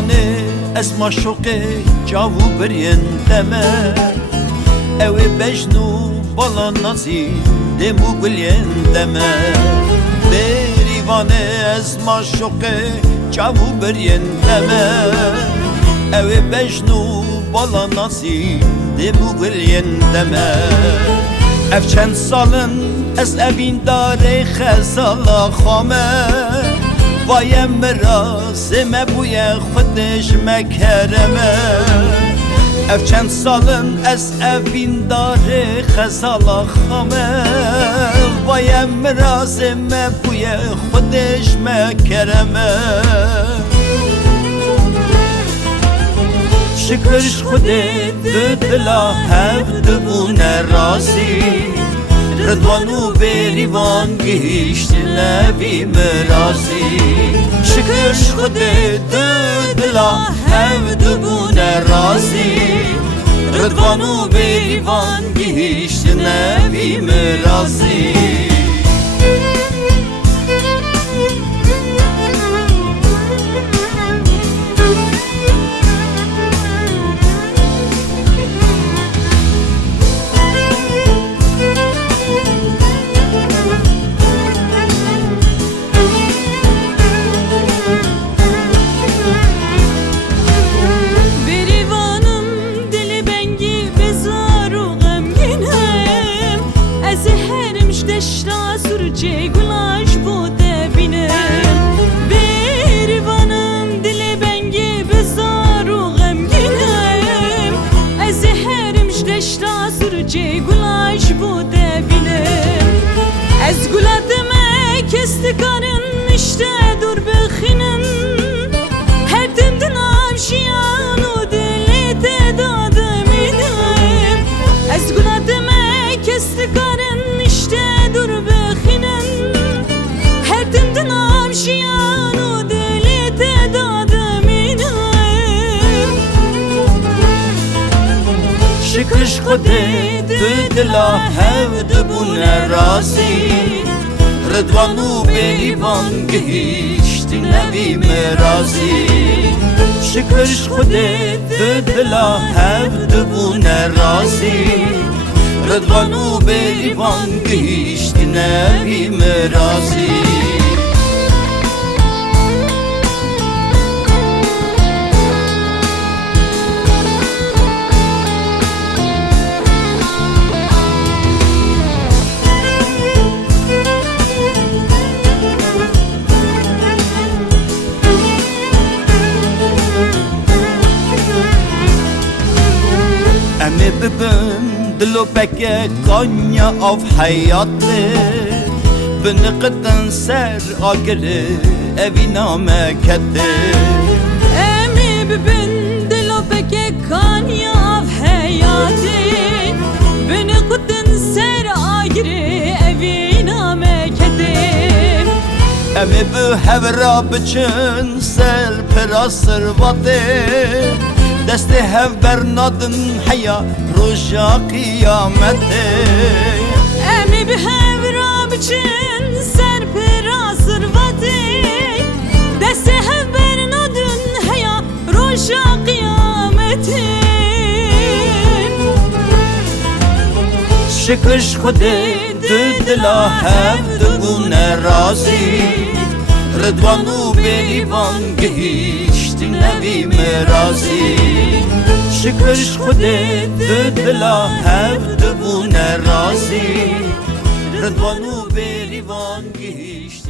berivanı esma şoke cavu beryen deme Evi bejnu bala nazi demu gülyen deme Berivanı esma şoke cavu beryen deme Evi bejnu bala nazi demu gülyen deme Ev çend salın ez evin dare xezala xame Vaye merasime buye xudiş mekereme Ev çend salın ez evin dare xezala xame Vaye merasime buye xudiş mekereme Şükür xudi dila hev dibune razi Rıdvanu berivan gihişti nevi merazi Şükür xudi dila hev dibune razi Rıdvanu berivan gihişti nevi merazi Gulaş bu debinem Berivanım dili bengi bezaru gemginem Ez herim jdeşta sürce gulaş bu debinem Ez gula demek istikarın işte dur bexinin Her demdin avşiyan o dili tedadıminem Ez gula demek istikarın işte dur bexinin Şiyanu deli tedadıminem Şüküş xudi dila hev dibune razi Rıdvanu berivan gihişti nevi merazi Şüküş xudi dila hev dibune razi Rıdvanu berivan gihişti nevi merazi Emi bibin dilo peke kanya av hayatı Bini qıdın ser agiri evina meketi Emi bibin dilo peke kanya av hayatı Bini qıdın ser agiri evina meketi Emi bu hevra biçin sel pirasır vatı Desti hev bernadın heya roja kıyameti Emi bi hevra biçin serpira sırvatı Desti hev bernadın heya roja kıyameti Şükür xudi dila hev dibune razi Rıdvanu berivan gihişti nevi merazi Şükür xudi dila hev dibune razi Rıdvanu berivan gihişti